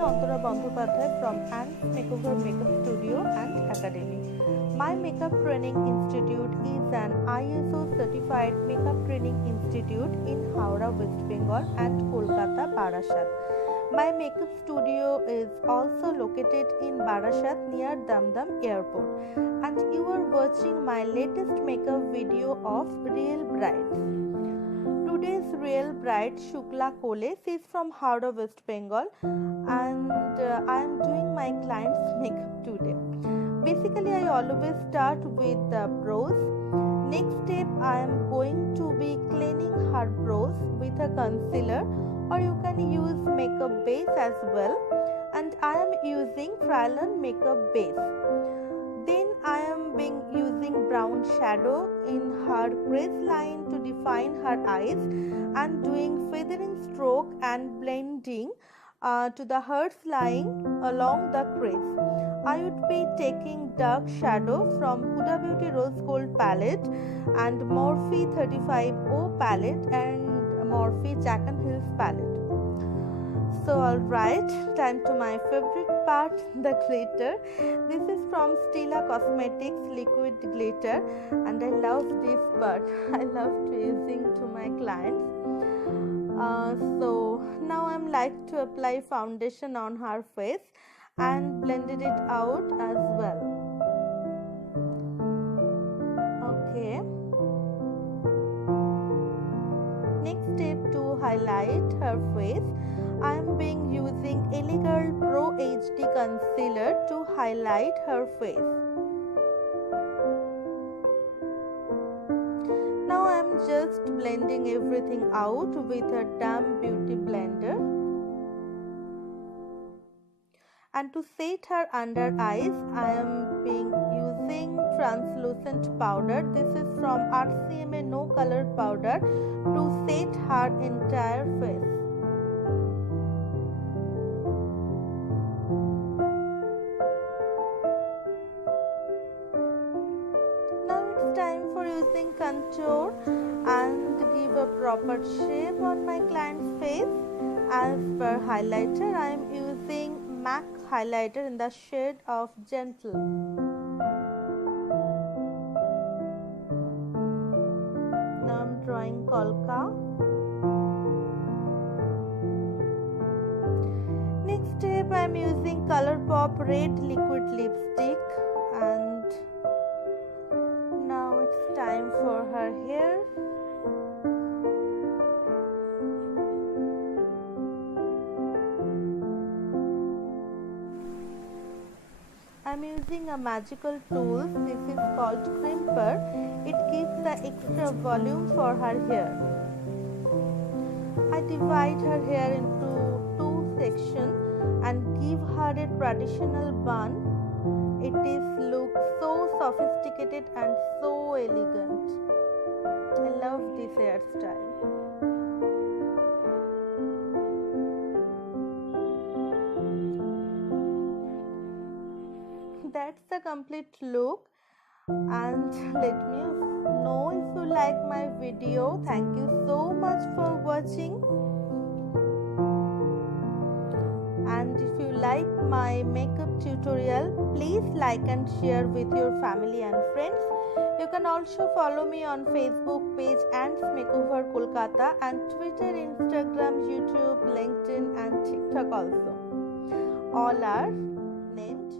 Antara Bandyopadhyay from Ants Makeover Makeup Studio and Academy. My makeup training institute is an ISO certified makeup training institute in Howrah, West Bengal and Kolkata, Barashat. My makeup studio is also located in Barashat near Damdam Airport. And you are watching my latest makeup video of Real Bride. Today's real bride Sukla is from Howrah, West Bengal, and I am doing my client's makeup today. Basically, I always start with the brows. Next step, I am going to be cleaning her brows with a concealer, or you can use makeup base as well. And I am using Kryolan makeup base. Then I am using brown shadow in her crease line to define her eyes and doing feathering stroke and blending to the hearts line along the crease. I would be taking dark shadow from Huda Beauty Rose Gold palette and Morphe 35O palette and Morphe Jack and Hills palette. So alright, time to my favorite part, the glitter. This is from Stila Cosmetics liquid glitter, and I love this part. I love using to my clients. So now I'm like to apply foundation on her face and blended it out as well. Okay. Next step to highlight her face. I am using Elegirl Pro HD Concealer to highlight her face. Now I am just blending everything out with a damp beauty blender. And to set her under eyes, I am using translucent powder. This is from RCMA No Color Powder to set her entire face. Time for using contour and give a proper shape on my client's face. As per highlighter, I am using MAC highlighter in the shade of Gentle. Now I am drawing Kolkata. Next step, I am using Colourpop Red Liquid Lipstick, and now it's time for her hair. I'm using a magical tool. This is called crimper. It gives the extra volume for her hair. I divide her hair into two sections and give her a traditional bun. It looks so sophisticated and so elegant. I love this hairstyle. That's the complete look, and let me know if you like my video. Thank you so much for watching. And if you like my makeup tutorial, please like and share with your family and friends. You can also follow me on Facebook page Ants Makeover Kolkata and Twitter, Instagram, YouTube, LinkedIn and TikTok also. All are named